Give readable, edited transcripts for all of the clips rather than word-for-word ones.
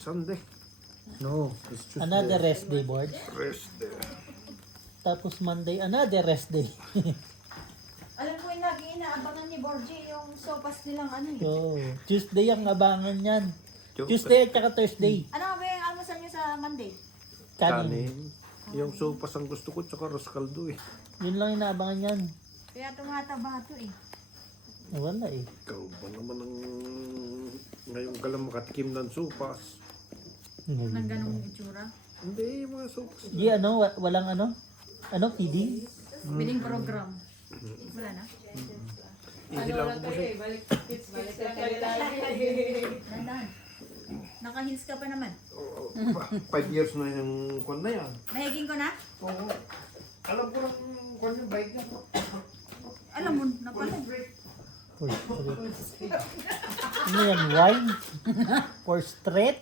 Sunday. No, it's Tuesday. Another rest day, board. Rest day. Tapos Monday, another rest day. Alam ko yung lagi inaabangan ni Borgie yung sopas nilang ano eh. So, Tuesday ang abangan yan. Tuesday at saka Thursday. Ano ba yung almusal niyo sa Monday? Kanin. Kanin. Yung sopas ang gusto ko, tsaka raskaldo eh. Yun lang inaabangan yan. Kaya tumataba to eh. Wala eh. Ikaw ba naman ang ngayon ka lang makatikim ng sopas? Nang ganong itsura. Hindi, yung mga sopas. Di ano, walang ano? Ano, feeding? Biling program. Wala na? Ihilang ko po siya. Nandan. Naka-heels ka pa naman. 5 years na yung kwan na yan. Mahiging ko na? Oo. Alam ko lang kwan yung bike niya. Alam mo na pala. For straight. Ano yan, wine? For straight?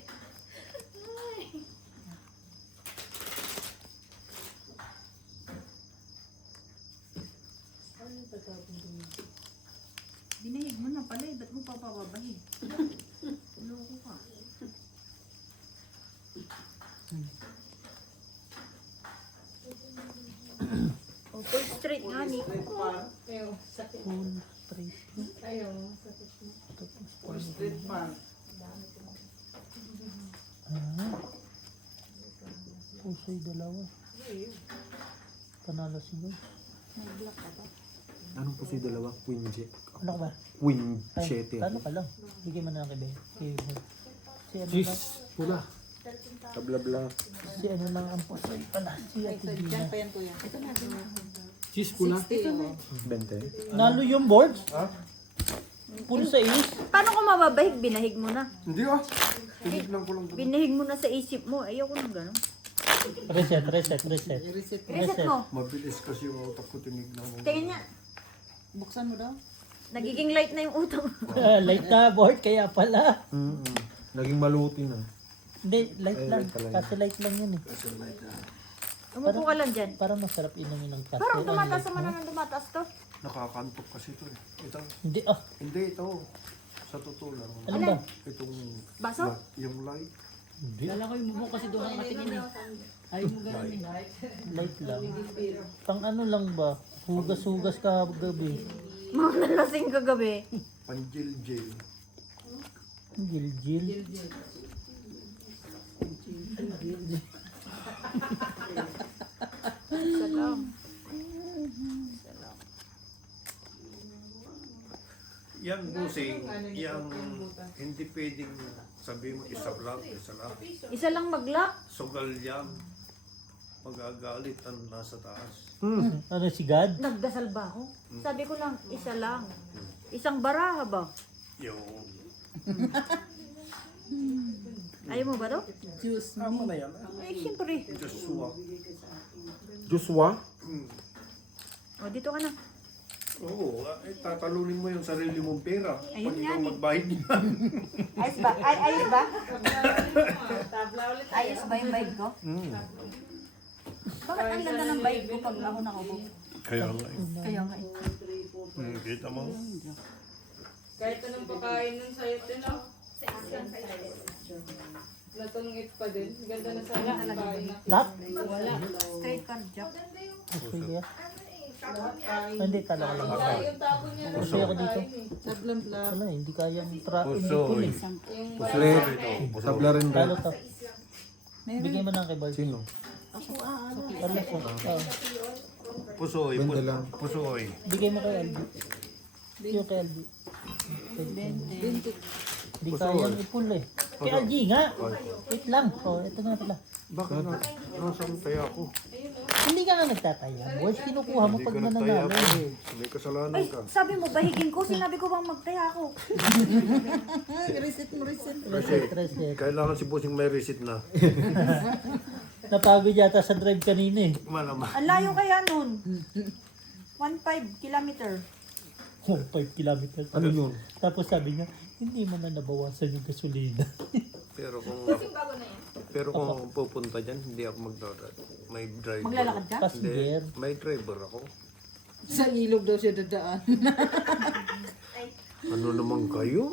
Binahig mo na pala eh. Ba't mo papababahin? Loko ka. Oh, full straight nga ni. Full straight. Full street man. Ah. Puso'y dalawa. Panalo siguro. May block ka ba? Anong po si dalawa? Queen Jet. Ano ka ba? Queen Ay, Jet. talo ka lang. Bigyan mo na lang kay Ben. Si ano Cheese. lang, Pula. Tablabla. si ano lang ang puso'y pala. Si Ate Gina. Cheese pula. 20. Nalo yung boards? Puro sa is. Paano ko mababahig? Binahig mo na. Hindi ah. Tinignan ko lang. Binahig mo na sa isip mo. Ayoko nang gano'n. Reset. Reset mo. Mabilis kasi yung utak ko tinignan ko. Tingin niya. Buksan mo daw. Nagiging light na yung utak mo. Light na board, kaya pala. Naging maluti na. Hindi, light lang. light pala yun. Kasi light lang yun eh. Umupo ka lang dyan. Parang masarap inumin ng kape. Parang Ang tumataas light, naman no? na nang tumataas to. Nakakantok kasi ito eh. Ito. Hindi ah. Hindi ito. Sa totoo lang. Ano ba? Itong Baso? yung light. Hindi. Lala ko yung mubo kasi doon ang matingin eh. Ayaw mo ganun eh. Light lang. Pang ano lang ba? Hugas-hugas ka gabi. Mga nalasing kagabi. Panjil-jil. Gil-gil. Salam. Yan busing, yung hindi pwedeng sabihin mo isa lang. Isa lang mag-lock. Sugal yan. Magagalit ang nasa taas. Ano si God? Nagdasal ba ako? Sabi ko lang, isa lang. Isang baraha ba? Yung... Ayaw mo ba to? Juice. Tama na yan. Ay, siyempre. Joshua. Joshua? O, dito ka na. Oo, tatalunin mo yung sarili mong pera. Ayun Pag nga ikaw eh. magbayad niya. Ayos ba? Ayos ba? Ayos ba yung bike ko? Bakit ang ganda ng bike ko pag ako nakaupo? Kaya nga eh. Kaya nga eh. Kita mo? Kahit anong pakain nun sa'yo, no? Natungit pa din. Ganda na sana ang pakain na. Lock? Straight car jack. Sige. Hindi, tala ko lang. Wala yung tapon niya. Kasi ako dito. Sablam-blam. Wala, hindi kayang Puso umipul eh. Pusle. Tabla rin Talo to. Bigyan mo na kay Bart. Sino? Talo ko. Oh. Pusoy. Pusoy. Bigay mo kay Aldi. Yung kay Aldi. Hindi kayang ipul eh. Kay Aldi nga. Wait lang. Oh, ito nga pala. Bakit na? Nasaan kaya ako? Hindi ka nga nagtataya. Boys, kinukuha mo pag Hindi ka nagtaya mananalo. ako eh. May kasalanan Ay, ka. sabi mo, bahigin ko. Sinabi ko bang magtaya ako? Reset mo, reset. Reset. Kailangan si Bossing may receipt na. Napagod yata sa drive kanina eh. Malaman. Ang layo kaya nun. 1.5 kilometer. 5 kilometers. Ano yun? Tapos sabi niya, hindi mo na nabawasan yung gasolina. Pero kung pupunta dyan, hindi ako magdadrive. May driver. Maglalakad ka? Hindi, Passenger. may driver ako. Sa ilog daw siya dadaan. Ano naman kayo?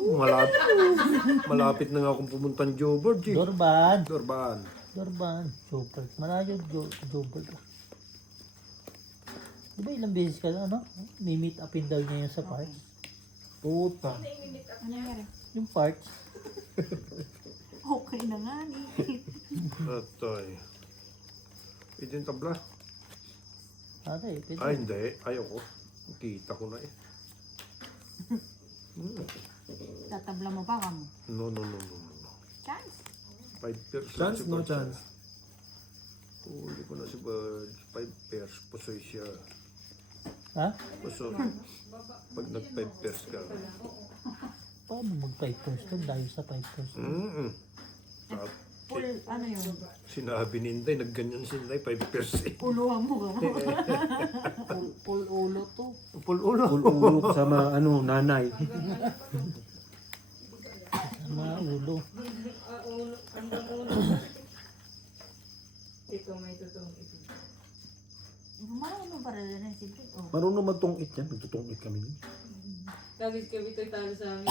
Malapit na nga akong pumuntan Jobert eh. Dorban. Dorban. Jobert. Malayo, Jobert. Di ba ilang beses ka, ano? May-meet upin daw niya yun sa parks? Puta. Ano nangyari? Yung parks. Okay na nga ni. Atoy. Ito yung tabla. Pare, pwede. Ay, hindi. Ayoko. Kita ko na eh. Tatabla mo ba ka mo? No. Chance. 5 pairs. Chance, no chance. Huli ko na si Bird. 5 pairs. Pusoy siya. Ha? Pusoy. Pag nag 5 pairs ka. Paano mag-5 person? Dahil sa 5 person. Full, ano yun? Sinabi ni Inday, nagganyan si Inday, 5 pairs eh. Uluhan mo ka. Full ulo to. Pull-ulo. Ulo kasama nanay. Mga ulo. Hanggang ulo. Ito may totoong ito. Marunong para rin si Brick. Oh. Marunong magtungit yan. Magtutungit kami. Kabit-kabit ay talo sa amin.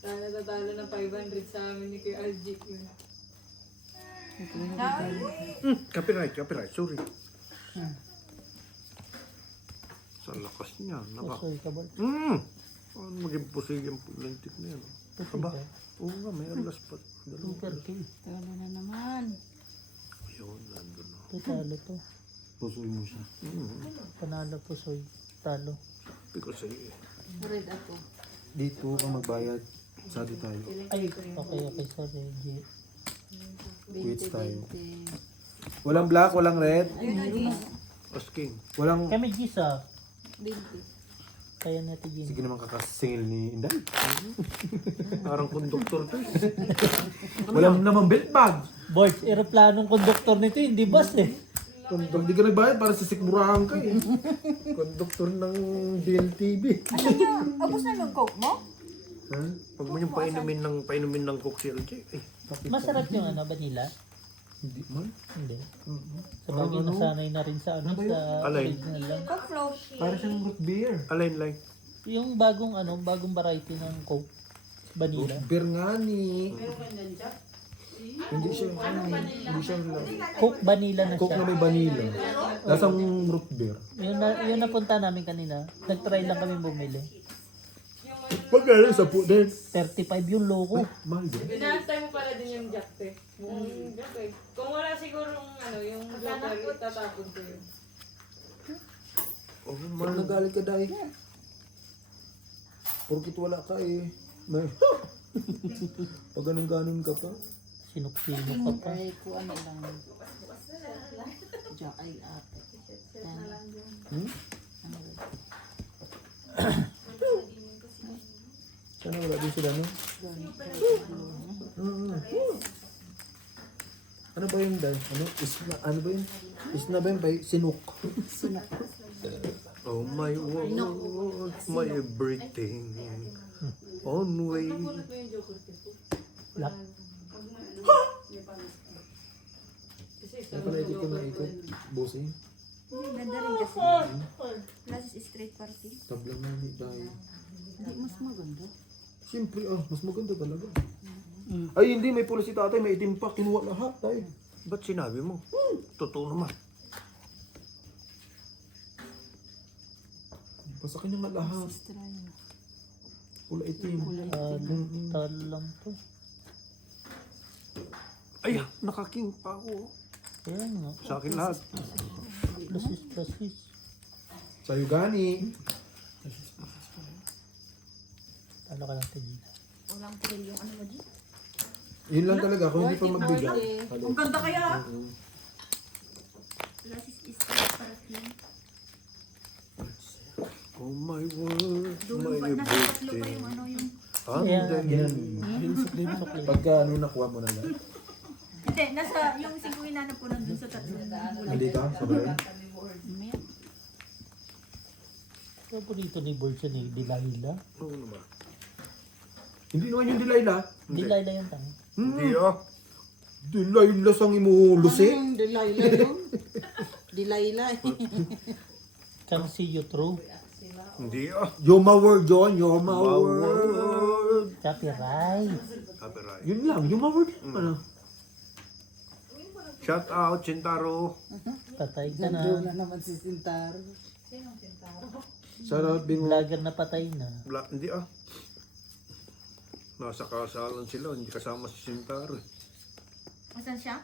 Talo ng 500 sa amin ni Kuya Aljik yun. Copyright. Sorry. Sa lakas niya. Naba. Pasoy ka ba? Paano maging pusoy yung lentik na yan? Pasoy Aba. ka? Oo nga, may alas pa. Super K. Talo na naman. Ayun, nandun na. Ito talo to. Pusoy mo siya. Panalo Pasoy. Talo. Sabi ko sa'yo eh. Red ako. Dito ka magbayad. Sali tayo. Ay, okay. Sorry, G. Quits tayo. 20. Walang black, walang red. Ayun na, Gis. Asking. Walang... Kami Gis ah. 20. Kaya natin Gis. Sige naman kakasingil ni Inday. Parang konduktor to eh. Walang naman belt bag. Boys, aeroplanong konduktor nito, hindi bus eh. Pag di ka nagbayad, para sa sikmurahan ka eh. Konduktor ng DLTV. Alam niyo, ubos na yung coke mo? Ha? Huwag mo yung painumin ng coke si LJ. Ay, Masarap yung ano, vanilla? Hindi man. Hindi. Sa bagay nasanay na rin sa ano, sa Alay. original lang. Coke float. Para siyang root beer. alay. Yung bagong variety ng Coke. Vanilla. Beer nga ni. Hindi siya Coke vanilla na Coke na siya. may vanilla. Lasang root beer. Yun napunta namin kanina. Nag-try lang kami bumili. Pagkala sa po din. 35 yung logo. Mahal din. Inaantay mo pala din yung jack eh. Yung jack eh. Kung wala sigurong yung joker, itatapon ko yun. Oh, Pag nagalit ka dahil. Porkit wala ka eh. May... Pag ganun ka pa. Sinuk-sinuk ka pa. Ay, ko ano lang. Jack ay ate. Ano red? Sana wala din sila no? Ano ba yun dahil? Ano ba yun? Isna ba yun? Sinuk. Oh my world, my everything. On way. Black. Kaya pala ikot ko na ikot. Bossing. Ganda rin kasi. Plus is straight party. Tablang nga ni dahil. Hindi mas maganda. Siyempre mas maganda talaga. Ay hindi, may pula si tatay, may itim pa. Kinuha lahat tayo. Ba't sinabi mo? Totoo naman. Sa kanya nga lahat. Extra yun. Pula itim. Talo lang to. Ay, nakaking pa ako. Ayan nga. Sa akin lahat. Plus. Sa'yo gani. Talo ka lang sa Gina. Walang thrill yung ano mo, G. Yun lang talaga, kung hindi pa magbigay. Ang ganda kaya ah. Plus is straight party. Oh my world, Dulo my pa, nasa tatlo pa everything. yung ano yung... Ayan. Yan. Pagka ano nakuha mo na lang. Hindi, nasa yung 5 hinanap ko nandun sa tatlong bulan. Hindi ka? Sabay? May Paborito ni Bolsa ni Delilah. Oo naman. Hindi naman yung Delilah. Delilah yung tango. Hindi ah. Delilah sang imo lusi. Delilah yun. Delilah. Can see you through. Hindi ah. You're my word, John. You're my My word. Copyright. Copyright. Yun lang. You're my word. Ano? Shout out, Sintaro. Patay ka na. Nandun na naman si Sintaro. Shout out, Bingo. Vlogger na patay na. Hindi ah. Nasa kasalan sila, hindi kasama si Sintaro. Asan siya?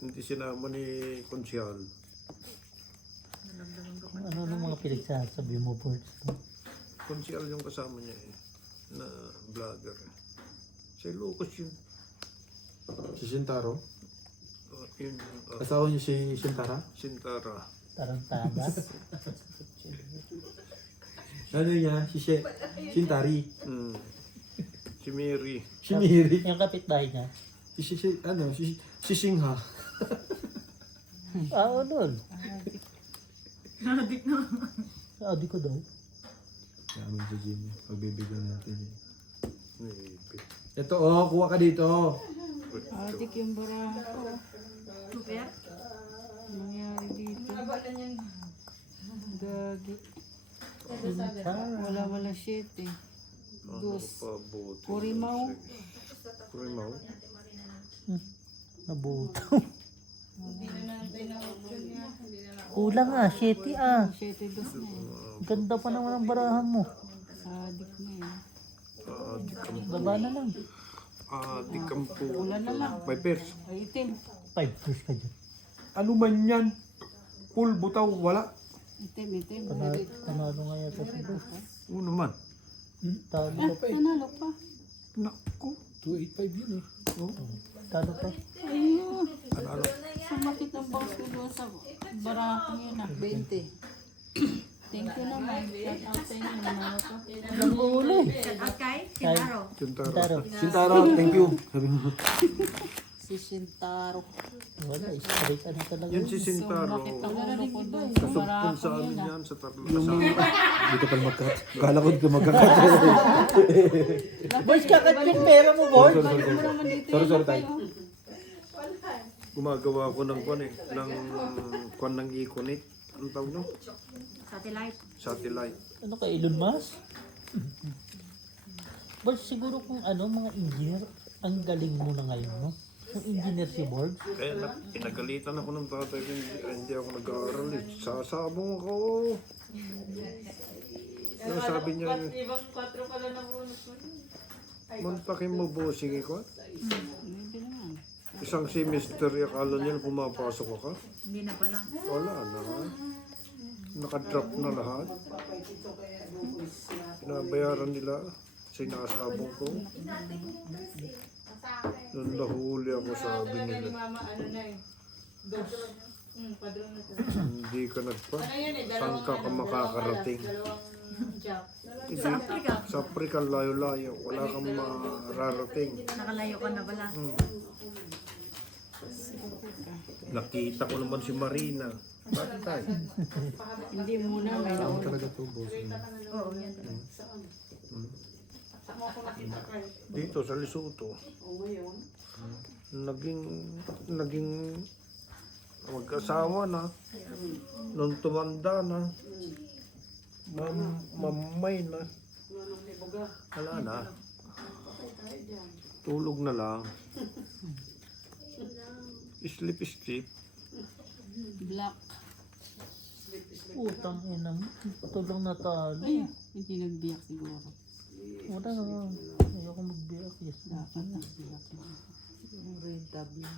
Hindi sinama ni Konsyal. Ano ng mga pinagsasabi mo, Ports? Konsyal yung kasama niya eh. Na vlogger. Si Lucas yun. Si Shintaro. Yun Asawa niyo si Shintara? Sintara. Tarantada. Ano niya? Si Shintari. Si Mary. Si Miri. Yung kapitbahay niya. Si Singha. Ah, lol. Nadik na. Sa adik ko daw. Yaman sa Jimmy. Pagbibigyan natin yun. Maybe. Ito kuha ka dito. Adik yung baraha ko. Super? Nangyari dito. Gagi. Wala 7. Dos. Pabuti. Kurimaw. Kurimaw? Nabuto. Kulang ah, 7 ah. 7 dos na eh. Ganda pa naman ang barahan mo. Adik na eh. Baba na lang. Di kampo. Ulan na lang. May pairs. Ay, itim. 5 push ka dyan. Ano man yan? Full butaw, wala. Itim. Panalo nga yata si Bro. Oo naman. Talo Ah, pa. nanalo pa. Naku. 285 yun eh. Talo pa. Ayun. Panalo. Sumakit ang boss ko doon sa baraha ko yun ah. 20. Thank you naman. Shout out sa inyo. Nanalo pa. Ilang ulo eh. Shout out kay Sintaro. Sintara. Taro. Shintaro, thank you. Sabi mo. Si Shintaro. Wala, straight ano talaga. Yun si Sintaro. Sumakit ang ulo ko doon. Kasugtun sa amin yan sa tatlo. Dito pala magkat. Kala ko dito magkakat. Boys, kakat yung pera mo, boys. Sorry, tayo. Gumagawa ko ng kwan eh. Ng kwan ng Econet. Anong tawag no? Satellite. Satellite. Ano ka, Elon Musk? Boys, siguro kung ano, mga engineer, ang galing mo na ngayon, no? Yung engineer si Borg. Kaya pinagalitan ako ng tatay ko. Hindi ako nag-aaral eh. Sasabong ako. Ano sabi niya? Ibang 4 pala na bonus mo. Mantakin mo bossing ko. Hindi naman. Isang semester, akala niya pumapasok ka. Hindi na pala. Wala na. Nakadrop na lahat. Pinabayaran nila. Sinasabong ko. Nung nahuli ako, sabi Talaga ni nila, Mama, ano na eh. Dos. Padrong na to. hindi ka nagpa. Ano yun eh, Saan ka ka makakarating? Dalawang job. Hindi, sa Africa, layo-layo. Wala kang mararating. Nakalayo ka na pala. Nakita ko naman si Marina. Bakit tayo? Hindi muna. May Saan talaga to, boss? Oo, yan. Dito sa Lesotho. Naging mag-asawa na. Nung tumanda na. Mamay na. Wala na. Tulog na lang. Sleep. black. Utang ina mo. Ito lang natalo. Hindi nagbiyak siguro. Wala na. Ayoko magbiyak. Yes. Dapat nagbiyak. Yung red tabla.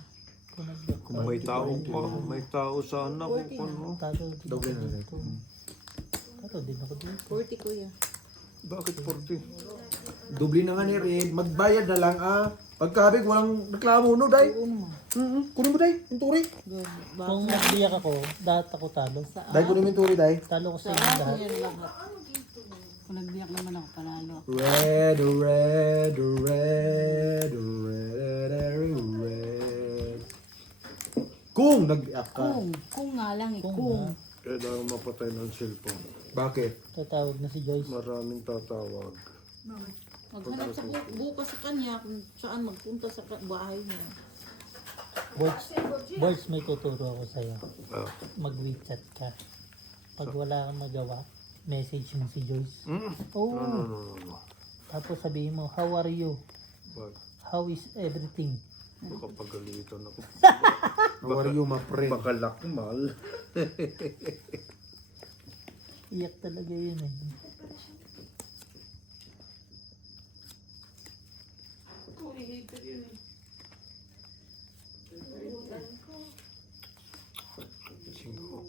Kung nagbiyak. Kung may tao pa, may tao sana kung ano. Talo din Doble ako na dito. Talo din ako dito. 40 kuya. Bakit 40? Doble na nga ni Red. Magbayad na lang Pagkabig, walang reklamo, no, Day? Kunin mo, Day. Yung turi. Kung nagbiyak ako, dapat ako talo. Day, kunin mo yung turi, Day. Talo ko sa inyo lahat. Yan lahat. Kung nagbiyak naman ako, panalo ako. Red. Kung nag-iak ka. Kung nga lang eh. Kung Kung. nga, Kailangan mapatay ng cellphone. Bakit? tatawag na si Joyce. Maraming tatawag. Maghanap sa bukas sa kanya kung saan magpunta sa bahay niya. Boys, may tuturo ako sa'yo. Ah, Mag-WeChat ka. Pag wala kang magawa, message mo si Joyce. No, no, no, no, no. Tapos sabihin mo, how are you? Wag. How is everything? Baka pagalitan ako. How are you, my friend? Baka lakmal. Iyak talaga yun eh. Cinco.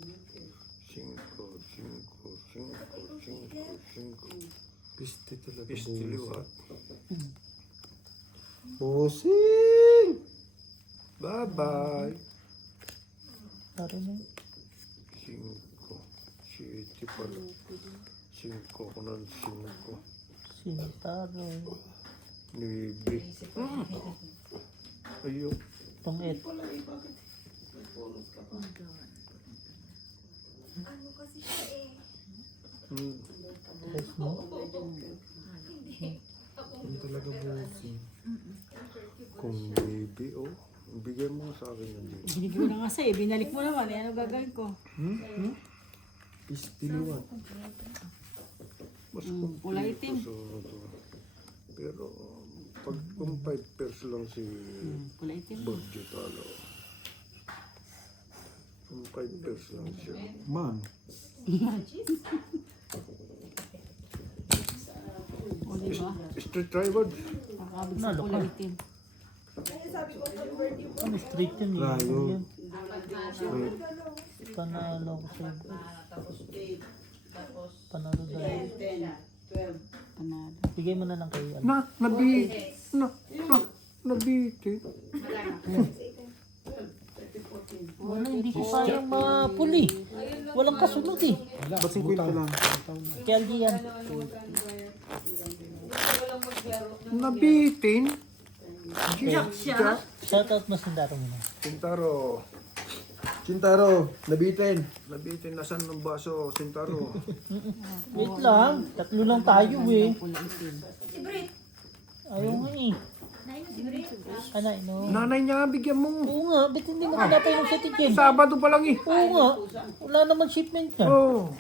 Cinco, cinco, cinco, cinco, cinco. Piste talaga. Piste liwat. Bossing! Bye-bye. Parang na. Cinco. Siete pala. Cinco ko ng cinco. Sintaro. Nuebe. Ayun. Itong et. Ano kasi siya eh. Tres mo. Ano talaga bossing? Kung nuebe, oh. Bigay mo sa akin yan dito. Binigyan mo na nga sa'yo. Binalik mo naman. Ano gagawin ko? Piste liwat. Mas kulay itim. sa ano. Pero, pag kung 5 pairs lang si Kulay itim. Borgie talo. Kung 5 pairs lang siya. Man. O diba? Street Rivals. Kakabig sa kulay itim. Ano street yun eh. Layo. Yan. Panalo ko sa panalo dahil. Panalo. Bigay mo na lang kay ano. Nabitin. Wala, hindi ko kayang mapuli. Walang kasunod eh. Ba't 50 lang? Kaya di yan. Nabitin. Shoutout mo Sindaro mo na. Sintaro. Chintaro, nabitin. Nabitin. Nasaan ng baso, Sintaro? Wait lang. Tatlo lang tayo eh. Kulay itim. Si Brit. Ayaw nga eh. Nain mo si Brit. Anay no. Nanay niya, bigyan mo. Oo nga, ba't hindi mo kinapay ng sa tikin? Sabado pa lang eh. Oo nga. Wala naman shipment ka. Oh.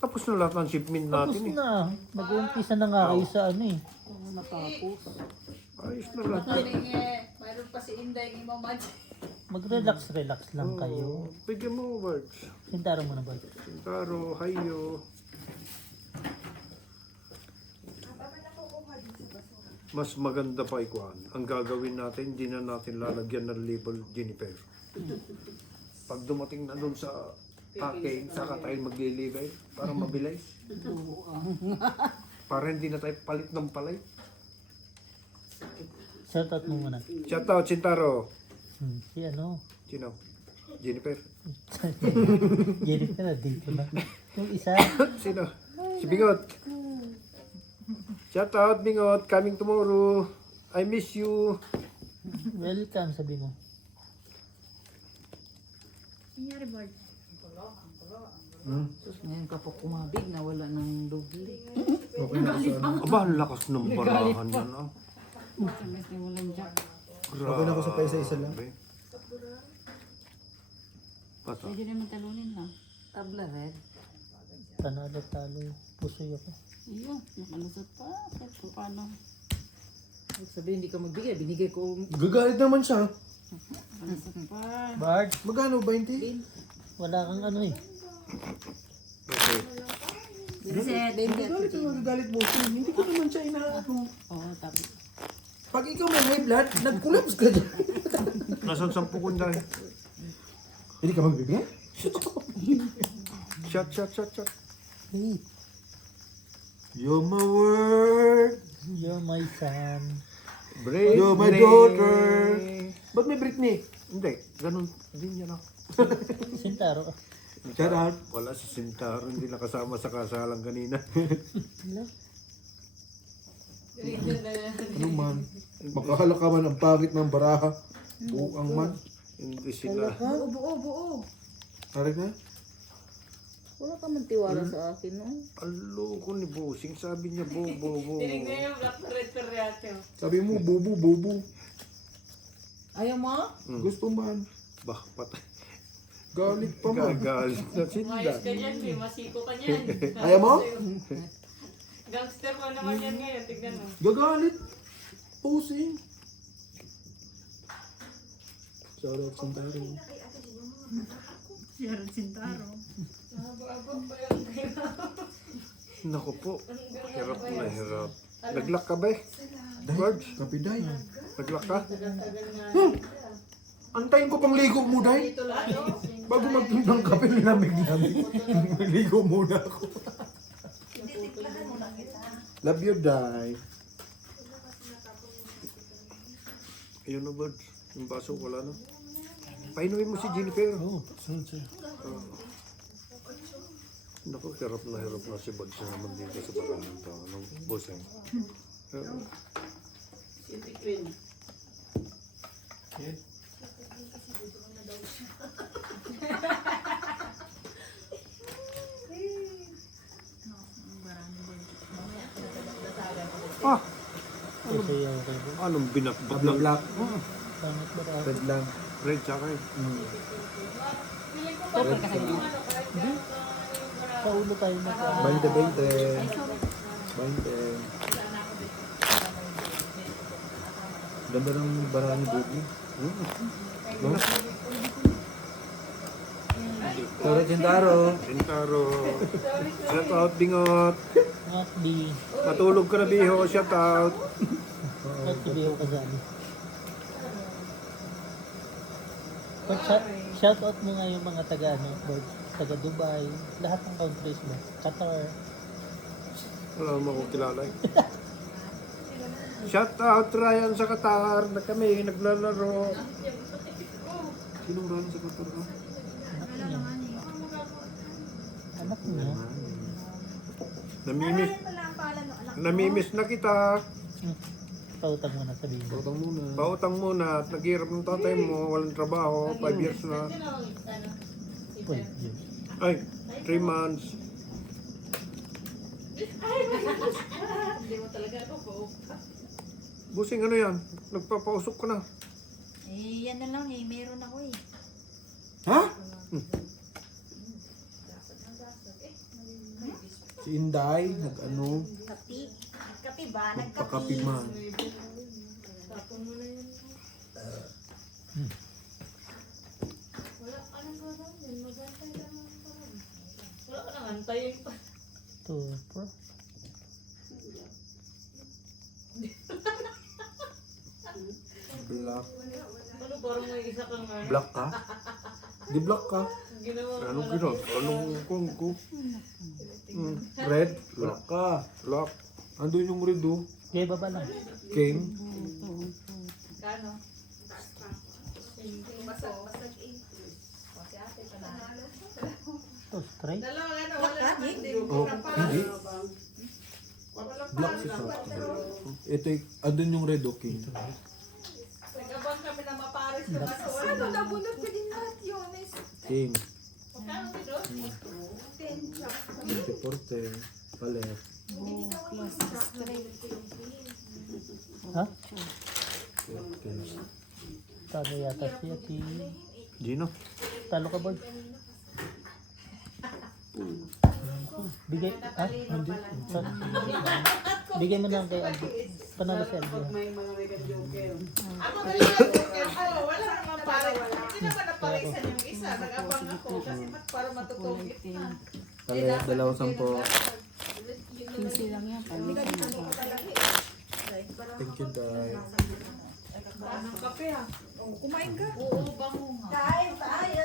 Tapos na lahat ng shipment Tapos natin eh. na. Mag-uumpisa na nga kayo sa ano eh. Natapos. Ayos na lahat. Mayroon pa si Inday ng Mama. Mag-relax lang kayo. Bigyan mo, Bards. Sintaro mo na ba? Sintaro, hayo. Mas maganda pa ikuan. Ang gagawin natin, hindi na natin lalagyan ng label Jennifer. Pag dumating na doon sa packing, saka tayo magli-label para mabilis. Para hindi na tayo palit ng palay. Shoutout mo muna. Shout out, Sintaro. Si ano? Sino? Jennifer. Jennifer na dito na. Yung isa. Sino? Si Bingot. Shout out, Bingot. Coming tomorrow. I miss you. Welcome sabi mo. Nangyari Bart. Ngayon ka pa kumabig na wala ng doble. Okay na ako sa ano. Aba, ang lakas ng barahan yan. Ah. Tamis na walang jack. Okay na ako sa paisa-isa lang. Grabe. Pata. Pwede naman talunin lang. Tabla red. Panalo talo. Pusoy ako. Iyo, nakalusot pa. Kahit paano. Sabihin, hindi ka magbigay. Binigay ko. Gagalit naman siya. Nakalusot pa. Bart, Magkano? 20? wala kang ano eh. Okay. Gagalit ang nagagalit bossing. Hindi ko naman siya inaano. Oo, tapos. Pag ikaw may high blood, nag-collapse ka dyan. Nasaan 10 kunday? Hindi ka magbibigay? Shot. Hey, You're my word. you're my son. Britney. You're my daughter. Ba't may Britney? Hindi. Ganun din yan ako. Sintaro. Shout out. Wala si Sintaro. Hindi nakasama sa kasalang kanina. Ano man? Makahala ka man ang pangit ng baraha. Buang man. Hindi sila. Buo. Tarik na? Wala ka man tiwala sa akin, no? Aloko ni Bossing. Sabi niya, bobo. Tinignan yung black red. Sabi mo, bobo. Ayaw mo? Gusto man. Bah, patay. Galit pa man. Gagalit na sinda. Ayos ka dyan, may masiko ka niyan. Ayaw mo? Gangster pa naman yan ngayon, tignan mo. Gagalit. Pusing. Shoutout Sintaro. Sharon Sintaro. Naku po, hirap na hirap. Naglak ka ba eh? George, Kapiday. naglak ka? Antayin ko pang ligo mo, Day. Bago magtindang kape, nilamig-lamig. Ligo muna ako. Love you, Day. Ayun na, George. Yung baso, wala na. Painumin mo si Jennifer. Oh, sunod siya. Naku, hirap na si Buds na naman dito sa barangan to. Anong buseng? City Queen. Ah! Kasi yung kayo. Anong binakbak Black, ng black. Pangit ba ka? Red lang. red tsaka eh? Sa ulo tayo na ka. 20. 20. Ganda ng barahan ni Boogie. No? Shoutout Sintaro. Sintaro. Shout out, Bingot. At di. Matulog ka na, Biho. Shout out. At sabihin ka dyan. But shout out mo nga yung mga taga, ano, taga Dubai, lahat ng countries mo. Qatar. Wala mo akong kilala eh. Shout out, Ryan sa Qatar. Na kami naglalaro. Sinong Ryan sa Qatar ka? Anak niya. Namimiss, Wala ang pala no anak. namimiss na kita. Pautang mo na sabihin mo. Pautang muna. Pautang muna at naghirap ng tatay mo. Walang trabaho. 5 years na. 12 years. Ay, 3 months. Hindi mo talaga ako po. Busing ano yan? Nagpapausok ka na. Eh, yan na lang eh. Meron ako eh. Ha? Si Inday, nag-ano, Kapi. Kapi ba? nagpakapi Nagkapi. man. Tapon mo na yun. Wala ka nang gano'n. Magantay ka naman pa rin. Wala ka nang antayin pa. 2, 4. Black. Ano parang may isa kang ano? Black ka? Di black ka. Ginawa mo Anong na ginawa? Anong kung Red? Black ka. lock? Andun yung red oh. Kaya baba lang. King. Kano? Ito, straight. Dalawa ano, wala naman din. Oh, hindi. Black si Soft. Ito andun yung red oh, King. Nagabang kami na maparis ka ba? Ano, nabunod ko din lahat yun. King. Magkano dito? 20 palet. Ha? Okay. Talo yata siya. Gino? Talo ka, boy. Bigay. Ha? Hindi. Bigay mo lang kay Aldo. Panalo si Aldo. Ako talaga, wala naman paris. Hindi naman naparisan yung isa. Nagabang ako kasi para matutugit na. Palet, 2 Pinsi lang yan. Thank you, Day. Anong kape ha? Kumain ka. Oo, bango nga. Kain tayo.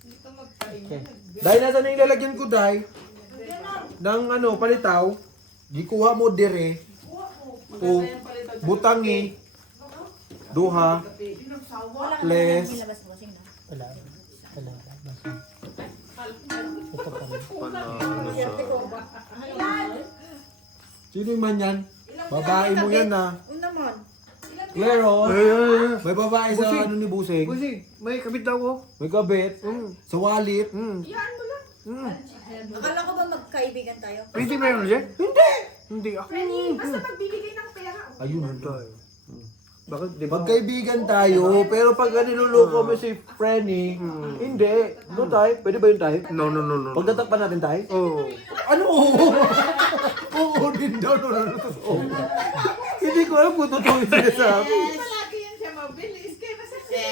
Dito magkain. Okay. Day, nasa na yung lalagyan ko, Day? Ng ano, palitaw. Gikuha mo dire. O, butangi. Duha. Les. Nilabas mo, sing na. Wala. Wala. Basta. Ito pa rin. Panalo sa... Sino man yan? Babae mo yan na. Unamon. Claro. Eh, May babae sa Busing. ano ni Busing. Busing, may kabit daw oh. May kabit. Sa wallet. Yan mo lang. Akala ko ba magkaibigan tayo? Pwede ba yun, Jen? Hindi! Hindi ako. Basta magbibigay ng pera. Ayun. Tayo. Bakit? Di ba? Magkaibigan tayo, pero pag niluloko mo si Frenny, hindi. No, tay? Pwede ba yun, tay? No. Pagdatakpan natin, tay? Oh. Ano? Oo. Oo din daw. No. Oo. Hindi ko alam kung totoo yung sinasabi. Palagi yan siya mabilis. Kaya masasya.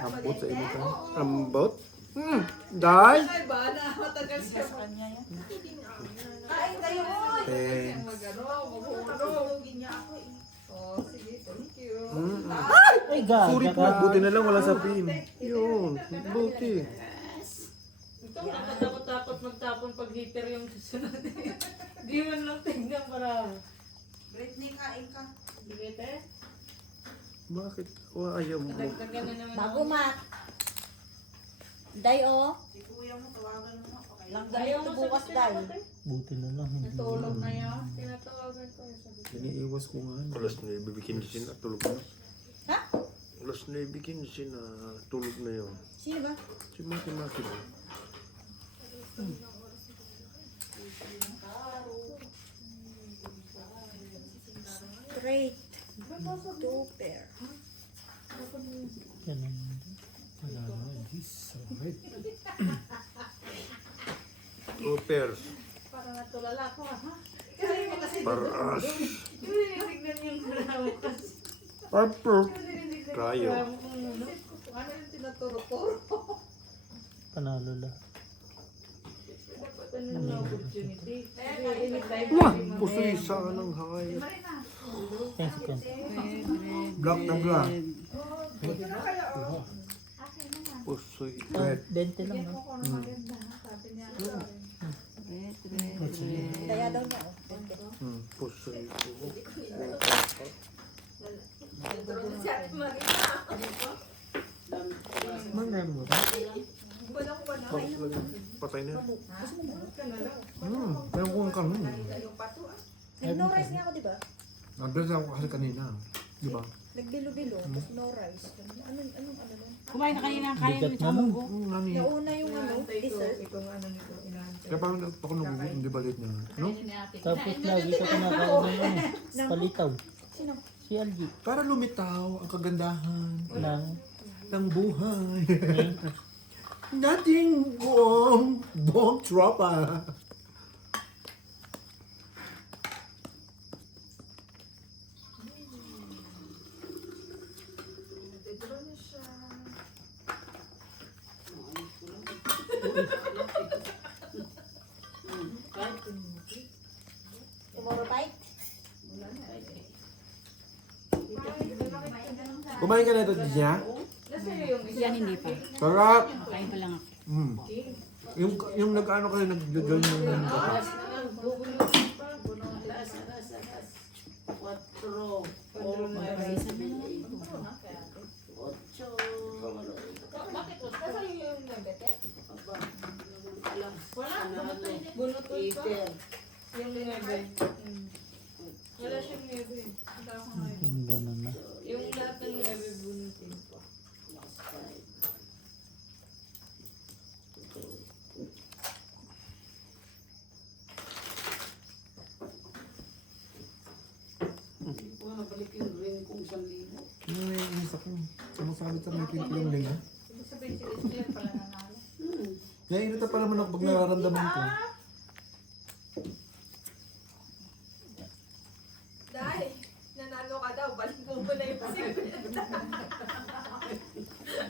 Ampot sa inyo, tay. Ambot? Dahil? Ay ba na matagal siya Kain kayo. Thanks. maghulog. Oh, sige, thank you. Ay, gaga Sorry po, ka. buti na lang wala sa pin. Yun. Buti. Ito, nakatakot-takot magtapon pag heater yung susunod. Di man lang tingnan para. Britney, kain ka. Sige, te. Bakit? Ayaw mo. Dagdagan na naman Bago mat. Day o. Si kuya mo, tawagan mo. Okay. Langgan ito bukas day. Buti na lang. Hindi. Tulog na yan. Tinatawagan ko yung sabi. Iniiwas ko nga. Alas 9, bibikin na tulog na. Ha? Alas 9, bikin na tulog na yun. Sino ba? Si Maki ba? Straight. Two pair. Ganun. Wala na, sorry. Two pairs. Parang natulala ko ha. Paraas. Tignan yung grawit kasi. Purple. Kayo. Ano yung tinuturo-turo? Panalo lang. Dapat ano yung opportunity. Wah! Puso isa ng hayop. 10 seconds. Block na block. Puso Ah, 20 lang. No? Daya daw niya o. Puso ito. Mangan mo. Patay na. Pero kung kami. Nag-no rice nga ako, di ba? Nag-dress ako kasi kanina. Di ba? Nagbilo-bilo, tapos no rice. Anong ano nun? Kumain ka kanina, kaya Bigat yung na samong nun. ko. Nani. Nauna yung ano, dessert. Kaya parang ako nagugutom, hindi balit niya. No? Tapos lagi ka kinakain ng ano, palitaw. Sino? Si Algie. Para lumitaw ang kagandahan Ng ng buhay. Dating buong tropa. Tomorrow fight? Kumain ka na ito, Gina? Yan hindi pa. Sarap! Kain pa lang ako. Yung nag-ano kayo, nag-ganyan yung Bunot ko ito. Yung nebe. Wala siyang nebe. yung gano'n na. Yung lahat ng nebe bunutin ko. Naiinis ako. Sumasabit sa may kikilang linggo. Naiinita pa naman ako pag nararamdaman ko. Dahil, nanalo ka daw, balik mo na yung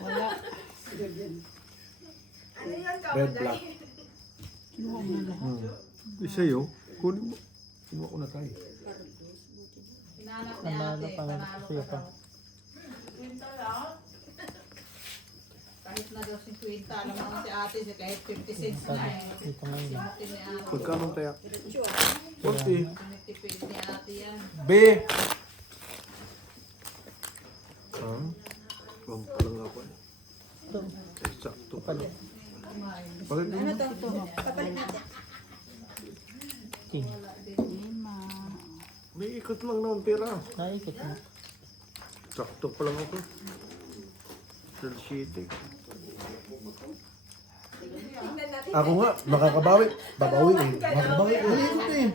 Wala. Ano yun, Red black. Kinuha mo na lahat. Isa yun. Kunin mo. Kinuha ko na tayo. Panalo pa nga siya pa. Kahit na daw si Quinta, alam mo si ate, kahit 50 cents na eh. Dito ngayon. Ate ni ate, Magkano tayo? 40. tinitipid ni ate yan. B! Huwag pa lang ako eh. Ito. Sakto. Palit. Bakit Ano to? Papalit natin. King. Lima. May ikot lang naman pera. Naikot mo. Sakto pa lang ako. Del City. Ako nga, makakabawi. Babawi eh. Makakabawi eh. Ikot eh.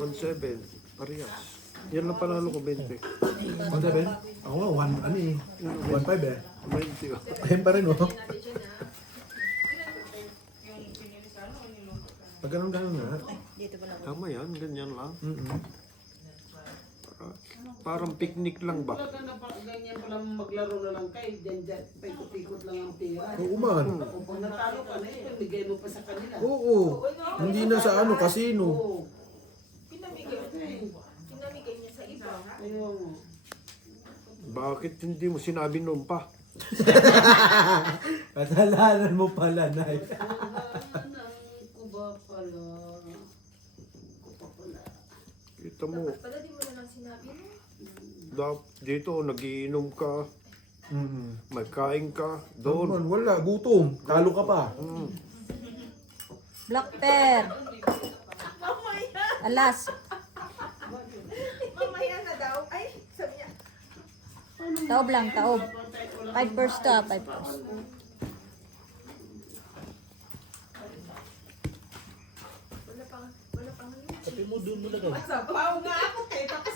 1-7. Parehas. Yan lang panalo ko, 20. Ano Ben? Ako nga, 1.5 eh. 20. oh. Ayun pa rin oh. Pag ganun nga. Tama yan, ganyan lang. Mm-mm. Parang picnic lang ba? Ganyan pa lang maglaro na lang kayo, dyan, paikot-ikot lang ang tira. Oo man. O pag natalo ka na yun, bigay mo pa sa kanila. Oo. Hindi na sa ano, casino. Oo. Pinamigay niya sa iba. Ayaw mo. Bakit hindi mo sinabi noon pa? Kasalanan mo pala, Nay. Kuba pala. Kuba pala. Kita mo, Pala di mo na lang sinabi mo. dito nagiinom ka, Mm-mm. may kain ka, Doon. doon. Wala, gutom. Talo ka pa. Black pear. Alas. Mamaya na daw. Ay, sabi niya. Taob lang, taob. 5 first to, 5 first. Sabi mo doon mo lagay. Sabaw nga ako kayo. Tapos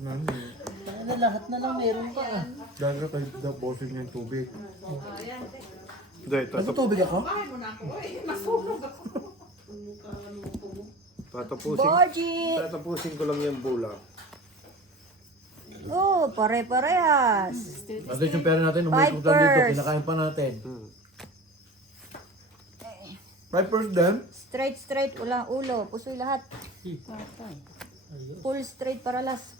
Ano, lahat na lang meron pa ah. Gaga kay the bossing niya yung tubig. Hindi, Tubig ako? bahay mo na ako. Ay, masunog ako. tatapusin ko lang yung bola. Oh, pare-parehas. At least yung pera natin, umikot lang dito, kinakain pa natin. 5 din? Straight, walang ulo. Pusoy lahat. Patay. Ayun. Full straight para last.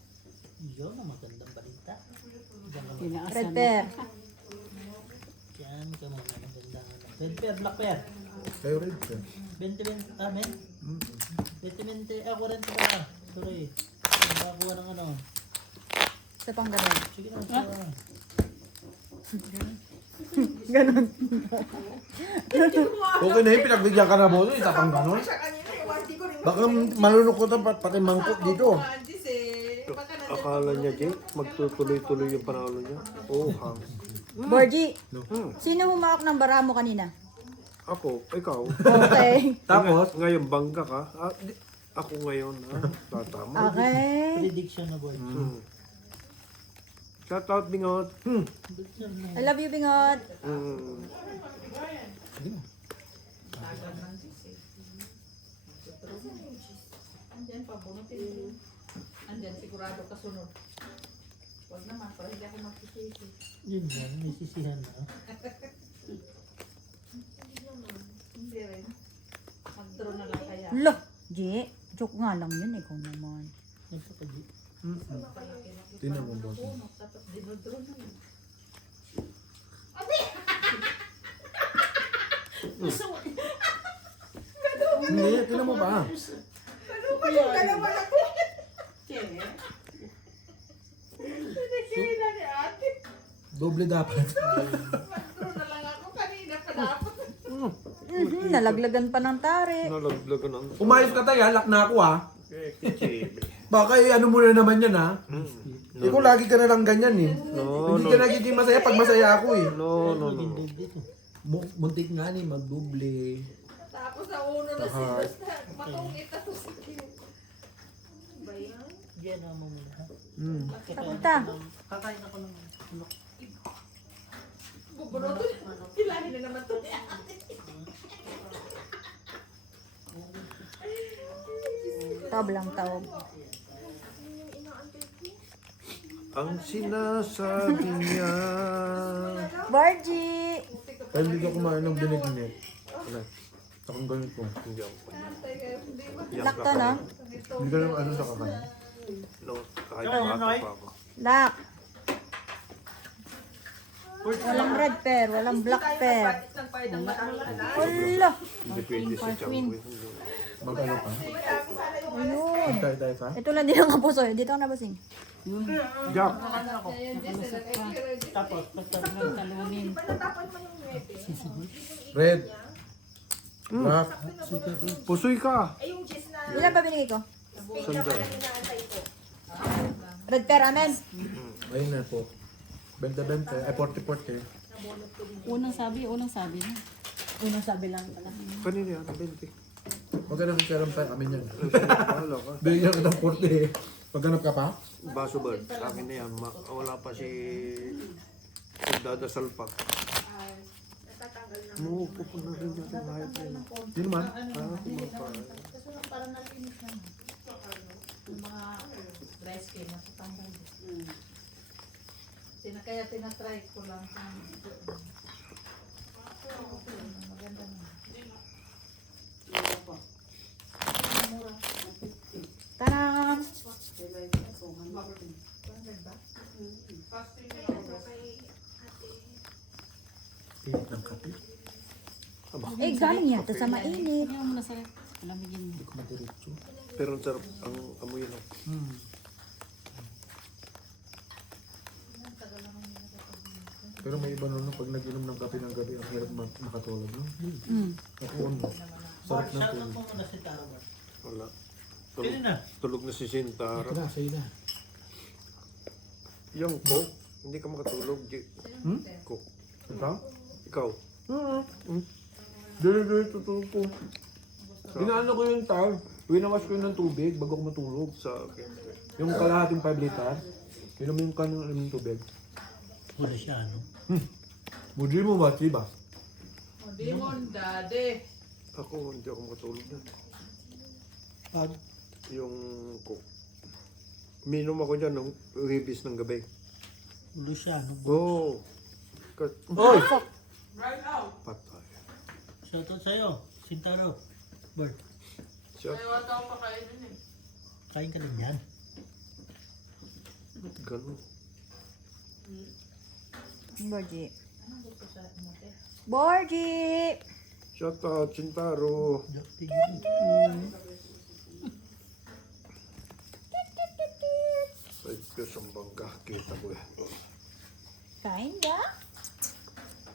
Yun ang magandang balita. Tinaasan Red na. pear. Yan ka muna magandang ano. Red pear, black pear. Kayo rin. 20-20, amen? 20-20, 40 pa. Sorry. Nakakuha ng ano. Isa pang ganun. Sige na, isa. Ganun. Okay na yun, pinagbigyan ka na boss, itapang gano'n. Siya kanina, yung wanti ko rin. Baka malunok ko pati mangkot dito. Andis eh. Baka na Akala niya, Jake, magtutuloy-tuloy yung panalo niya. Oh, ha. Borgie, Hmm. sino humawak ng bara mo kanina? Ako, ikaw. Okay. Tapos, Ngayon, bangga ka. Ako ngayon, ha? Tatama. Okay. Prediction na boy. Shout out, Bingot. I love you, Bingot. andyan pa, bunutin. Andyan, sigurado kasunod. Huwag naman, para hindi ako magsisisi. Yun yan, may sisihan na. Hindi rin. Mag-draw na lang kaya. Lo, G, joke nga lang yun, ikaw naman. Nagpapagi. tinan mo boss. Tapos dinodraw na yun. Hindi, tinan mo pa. Ano ba yung dalawa na po? Kaya? Pinagkila ni ate. Doble dapat. Mag-draw na lang ako kanina pa dapat. Nalaglagan pa ng tari. Nalaglagan ang... Umayos ka tayo, lock na ako ha. Kichibi. Baka ano mo na naman yan ha. Ikaw lagi ka na lang ganyan eh. No, Hindi ka nagiging masaya pag masaya ako eh. No, no, no. Dito. Muntik nga ni magduble. Tapos sa uno na si Basta. Matungit na to si Kim. Ba yan? Diyan mo muna ha. Kapunta. Kakain ako ng look. Bubunuto. Kilahin na naman to ni ate. Taob lang, taob. Ang sinasabi niya... Borgie! Kaya hindi ka kumain ng binignit. Ano? Takang ganit ko. Hindi ako. Yan Lock to, no? Hindi ka naman ano sa kakain. No, kahit bata pa ako. Lock. Walang red pear, walang black pear. Wala. Hindi pwede sa tiyan ko. Mag-ano pa? Ayun. Tayo pa? Ito lang din ang kapuso. Dito ako nabasing. Jack! Tapos, pagkaroon ng talunin. Red. Black. Pusoy ka! Ilan ba binigay ko? Sandal. Red pear, amen. Ayun na po. 20-20. Ay, 40-40. Unang sabi na. Unang sabi lang pala. Kanina yan, 20. Huwag ka nakikialam sa amin yan. Wala ka. Bigyan ka ng 40. Pagganap ka pa? Baso bird, sa akin na yan. Wala pa si... Dadasal pa. Muupo po na rin natin hayop na yun. Yun naman. Kasi lang parang nalinis na. Yung mga dry skin, natatanggal. Kaya tinatry ko lang. Maganda na. Tanam! Init ng kape. Eh, galing yata sa mainit. Yung masarap. Palamigin mo. Hindi ko madiretso. Pero ang sarap ang amoy no. Pero may iba nun, pag nag-inom ng kape ng gabi, ang hirap makatulog. No? Ako ano, sarap ng Shoutout tulog. mo muna si Taro. Wala. Pwede na. Tulog na si Sintara. Ito na, sa'yo na. Yung Coke, hindi ka makatulog. Coke. Ikaw? Ikaw. Dili, tutulog ko. Inaano ko yung towel. Winawas ko yun ng tubig bago ako matulog. Sa akin. Yung kalahating 5 liter, inom yung kanong ng tubig. Wala siya, ano? Mudri mo ba, diba? Demon, dade. Ako, hindi ako makatulog na. Pag? Yung Coke. Minom ako dyan ng hibis ng gabi. Wala siya, ano? Oo. Oy! Right out. Patay. Shoutout sa'yo, Sintaro. Bird, Siya, Ay, wala ako pakainin eh. kain ka din yan. ganun. Borgi. Borgi! Shout out, Sintaro. Sa ang bangka, kita ko yan. Kain ka?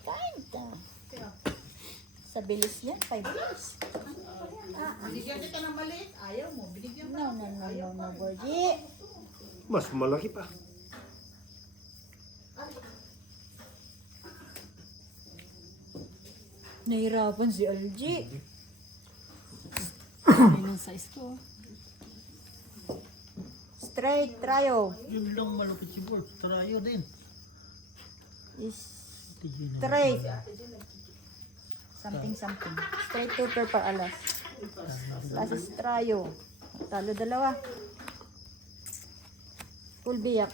Kain ka. Sa bilis yan, 5 days. Binigyan kita ng maliit. Ayaw mo. Binigyan mo. No, Borgi. Mas malaki pa. Nahirapan si LG. Yun ang size ko. Straight, tryo. Yun lang malupit si Bird. Tarayo din. Straight. Something. Straight paper per alas. Plus tryo. Talo dalawa. Full biyak.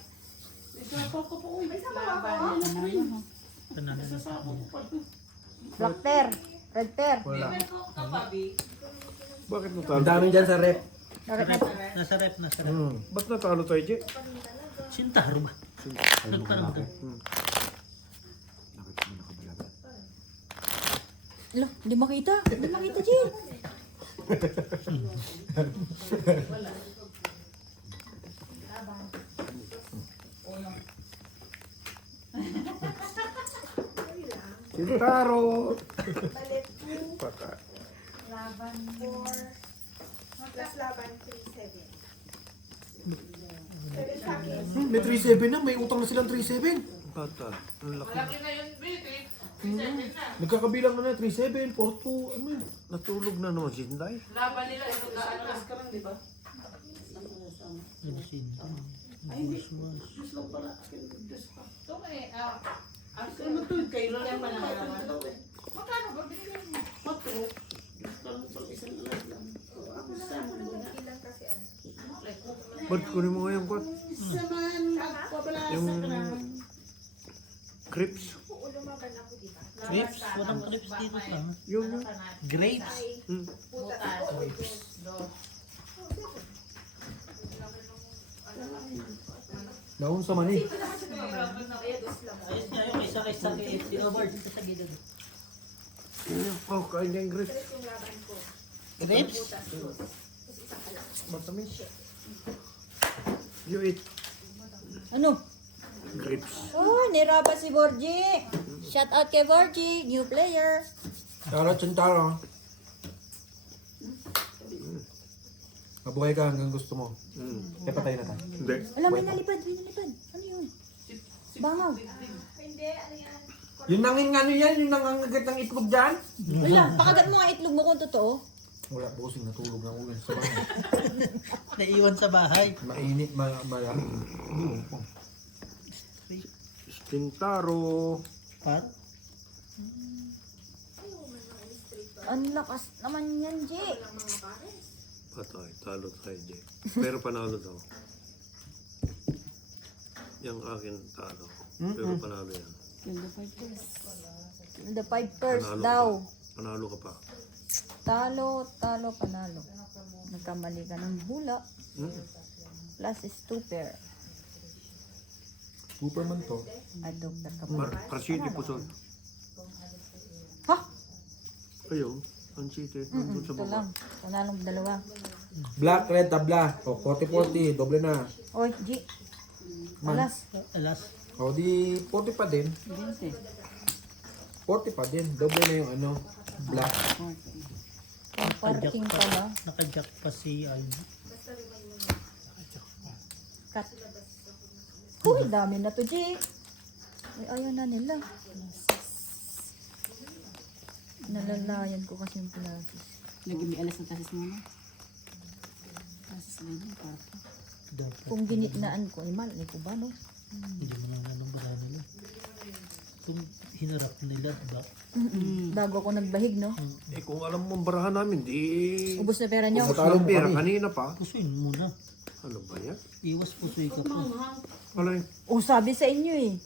Black pear. Red pear. Wala. Bakit Ang natalo? dami dyan sa rep. Bakit na? Nasa rep. Ba't natalo tayo, Je? Sintaro ba? Nagparang doon. Alo, hindi makita. Hindi makita, Jin. Sintaro! Patay. Laban 4 plus laban 3-7. May 3-7 na, may utang na silang 3-7. Patay. Ang laki. Malaki na yun, baby. 7 na. Nagkakabilang na 3-7, 4-2, ano yun? Natulog na naman si Inday. Laban nila. Ito na ano. Ito may, magkano ba binigyan mo? Ba't kunin mo ngayon, Kwat? Yung... Crips? Grapes? Walang grapes dito pa. Yung... Grapes? Naun sa mani. Ayos niya yung isa kay sakit. Sino Bird? Sa gilid. Oh, kain niya yung grapes. Grapes? Matamis. You eat Ano? grapes. Oh, nirapan si Borgi. Shout out kay Borgi, new player. Tara, Chintaro. Mabuhay ka hanggang gusto mo. Eh, patay na tayo. Hindi. Alam, may nalipad. Ano yun? Bangaw. Yung nanging ano yan, yung nangangagat ng itlog dyan. Wala, pakagat mo nga itlog mo kung totoo. Wala, bossing, natulog na ulo sa bahay. Naiwan sa bahay. Mainit, malaki. Stintaro. Pat? Ang lakas naman yan, G. Patay, talo tayo dyan. Pero panalo daw. Yung akin talo. Pero panalo yan. The 5 first Panalo daw. ka. Panalo ka pa. Talo, panalo. Nagkamali ka ng hula. Plus is 2 pair. Superman to. Ay, doktor ka pa. City Pusol. Ha? Ayun, ang City. Nandun sa Ito baba. lang. Panalong dalawa. Black, red, tabla. O, 40-40, doble na. Oy, G. Alas. Alas. O, di 40 pa din. 40 pa din. Doble na yung ano, black. Ang parking pala. Nakajack pa si Alma. Cut. Uy, dami na to, G. Ay, ayaw na nila. Nalalayan ko kasi yung pulasis. Lagi may alas na tasis mo na. Tasis na yun, parang. Dapat. Kung ginitnaan ko, imal, ni ko ba, no? Hindi mo na nanumbara nila. Kung hinarap nila, diba? Bago ako nagbahig, no? Eh kung alam mo ang barahan namin, di... Ubus na pera nyo. Ubus Talo ng mo pera kami. kanina pa. Pusuin mo na. Ano ba yan? Iwas pusoy ka pa. Alay, Oh, sabi sa inyo eh.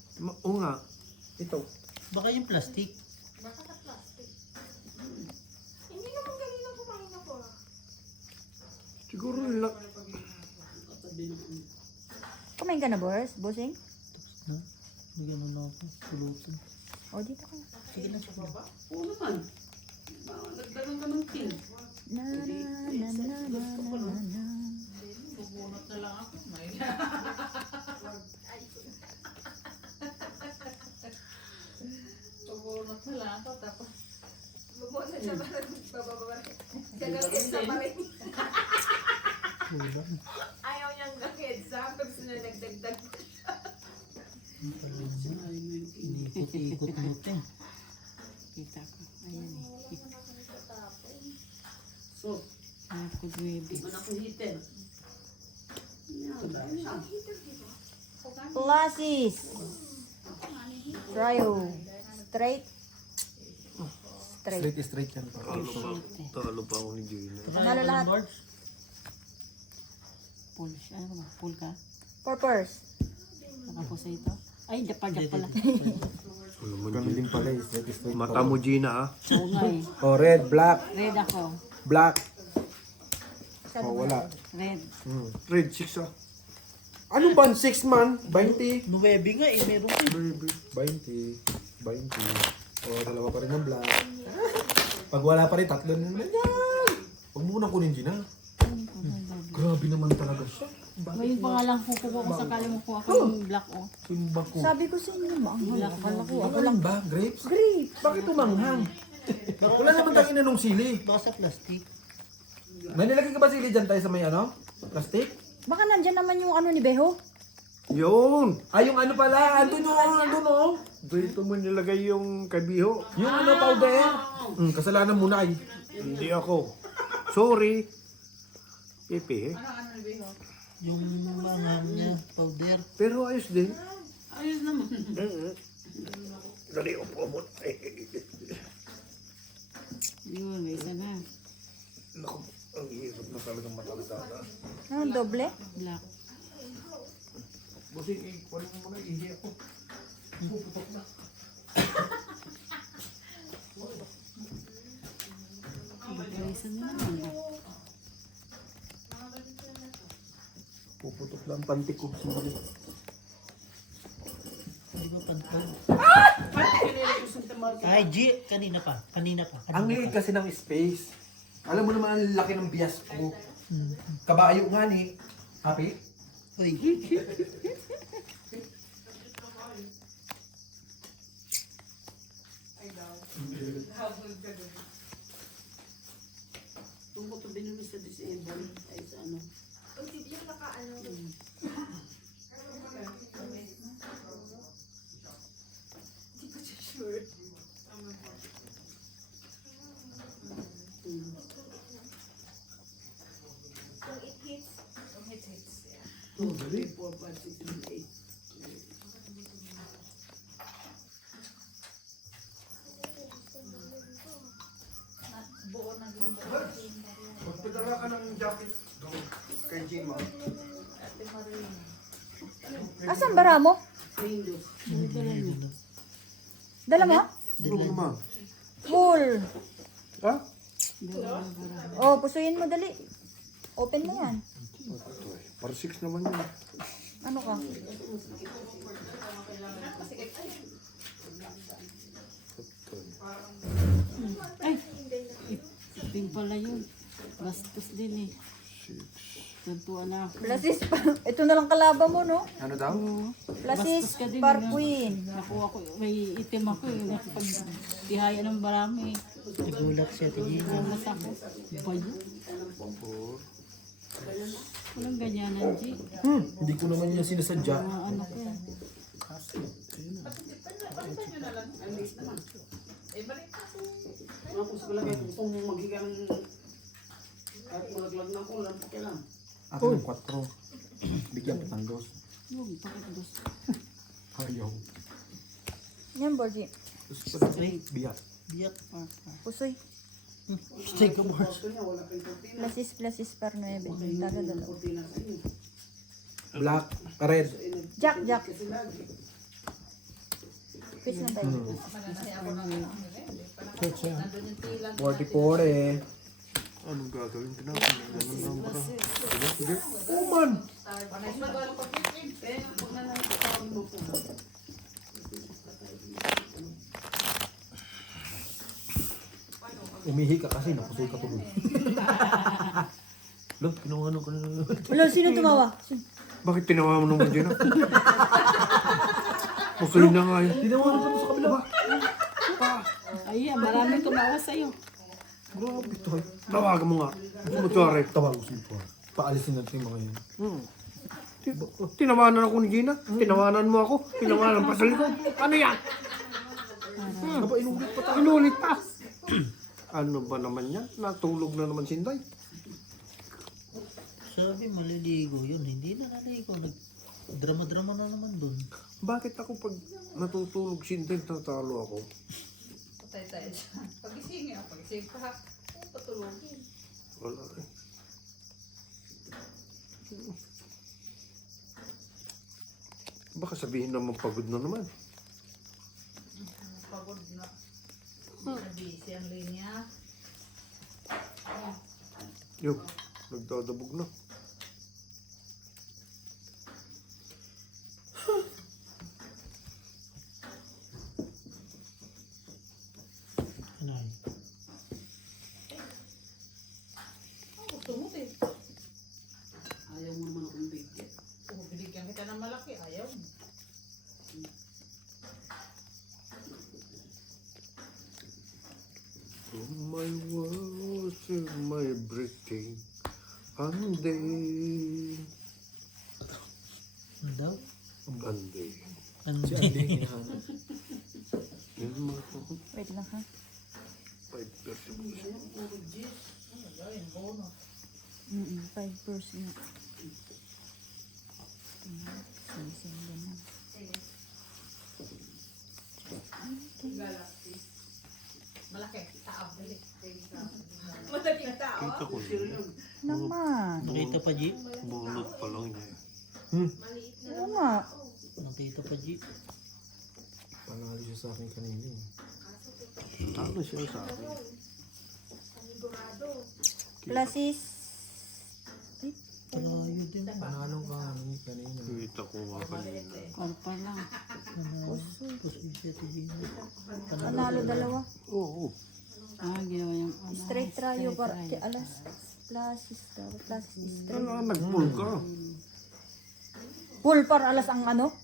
oo nga. Ito. Baka yung plastic. Hindi naman kanina kumain ako. Siguro nila... Kumain ka na, boss? Bossing? Na? Bigyan mo na ako. Pulutin. O, dito ka. Sige na, sige na. Oo naman. Nagdaroon ka ng ting. Na, na, na, na, na, na, na. Bubunot na lang ako. May Bubunot na lang ako. Tapos Bubunod siya ba? Bababa. Gagawin sa pa rin. Kulang. Ayaw niyang gawin sa pag nagdagdag. Inikot-ikot mo ito eh. Kita ko. Ayan eh. So, anak ko baby. Anak ko hitin. Pulasis. Tryo. Straight. Straight. Straight yan. Talo pa ako ni Gina. Panalo lahat. Pool siya. Ano ba? Pool ka? Purpose. Nakapusa ito. Ay, dapal-dap pala. Ano mo, Ganun Gina? din pala eh. Straight. Mata mo, Gina, ha? Oo nga eh. O, red, black. Red ako. Black. O, wala. Red. Red 6, ah. Ano ba? 6 man? 20. 9 nga eh, meron ka eh. Baby. 20. O, dalawa pa rin ng black. Pag wala pa rin, tatlo na naman yan. Huwag mo nang kunin, Gina. Grabe naman talaga siya. Ngayon pa nga lang kukuha ko sakali mo kuha ko ng black oh. Simba ko. Sabi ko sa inyo, maanghang. Akala ko, Ako lang ba? Grapes? Great. Bakit umanghang? Wala naman tayong inanong sili. Baka sa plastic. May nilagay ka ba sili dyan tayo sa may ano? Plastic? Baka nandyan naman yung ano ni Beho. Yun! Ay, yung ano pala. Andun o. Dito mo nilagay yung kabiho. Yung ano powder. Kasalanan mo na ay. Hindi ako. Sorry. Pepe, eh. Yung manghang niya, powder. Pero ayos din. Ayos naman. Dali, upo mo. Yun, may isa na. Naku, ang hirap na talagang matagdana. Ano, doble? Black. Busing, kunin mo muna, ihi ako. Puputok na. May isa na naman. Puputok lang panty ko. Sorry. Hindi ba pantog? Ay, G! Kanina pa. Ang liit kasi ng space. Alam mo naman ang laki ng bias ko. Kabayo nga ni. Happy? Uy. Yung ko binili sa disable ay sa ano. Yung naka-ano. Hindi ko siya sure. Dali. Buo na din. Magpadala ka ng jacket doon kay Jima. Ate Marina. Asan bara mo? Dala mo? Tulog naman. Full. Ha? Oh, pusuin mo dali. Open mo yan. Para 6 naman yun. Ano ka? Iping pala yun. Bastos din eh. 6. Tuntuan na ako. Plasis, ito na lang kalaban mo, no? Ano daw? Plasis, Bastos ka din, Parquin. Nakuha ko, may itim ako eh. Nakapag tihaya ng barami. Nagulat siya, tingin. Nagulat ako. Bayo. Walang ganyanan, G. Hindi ko naman yan sinasadya. Mga ano ko yan. Ako yung 4. Bigyan kitang 2. Yung pakitos. Ayaw. Yan, Borgie. Straight. Biyak. Biyak. Pusoy. Stay ka, Mars. Plasis, par 9. Taga dalawa. Black. Red. Jack. Pitch na tayo. 44 eh. Anong gagawin ko natin? Ganun lang ba? Sige. Uman! Umihi ka kasi napusoy ka tuloy. Lang, pinawanan ko na. Wala, sino tumawa? Bakit tinawa mo naman dyan? Okay na nga yun. Tinawanan ko sa kabila ba? Ayan, maraming tumawa sa'yo. Grabe tayo. Tawagan mo nga. Mutuwari. Tawag ko siya. Paalisin natin yung mga yan. Tinawanan ako ni Gina. Tinawanan mo ako. Tinawanan pa sa likod. Ano yan? Aba, inulit pa tayo. Inulit pa. Ano ba naman yan? Natulog na naman si Inday. Sabi, maliligo yun. Hindi na naligo. Nag-drama-drama na naman dun. Bakit ako pag natutulog si Inday, tatalo ako? Patay tayo dyan. Pagising pa. Patulogin. Wala eh. Baka sabihin naman pagod na naman. Pagod na. Busy ang linya. Yung, nagdadabog na. Ano yun? Gusto mo din. Ayaw mo naman akong bigyan. Kung binigyan kita ng malaki, ayaw mo. My walls and my breathing. Ande. Ano daw? Ande. Ano Si Ande, hinahanap. Yan mga Wait lang ha. 5%. 5% nga. Malaki. Taaw. Dali. Madaling tao. Kita ko yun. Naman. Nakita pa, G? Bunot pa lang niya. Oo nga. Nakita pa, G? Panalo siya sa akin kanina eh. Ano siya sa akin? Plasis. Talayo din. Panalo ka kanina. Kita ko nga kanina. Kalpa lang. Pusoy siya, tingin. Panalo dalawa. Oo. Ginawa yung ano. Straight trio para alas. Plasis daw. Plasis straight. Wala, nag-pull ka. Full par alas ang ano?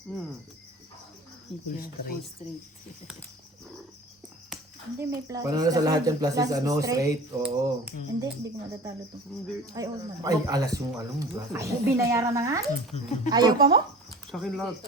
Full straight. Hindi, may plasis. Panalo sa lahat yan, plus is Plasis ano, straight. Oo. Hindi ko matatalo to. Ay, oo na. Ay, alas yung alam mo. Binayaran na nga. Ayaw pa mo? Sa akin lahat.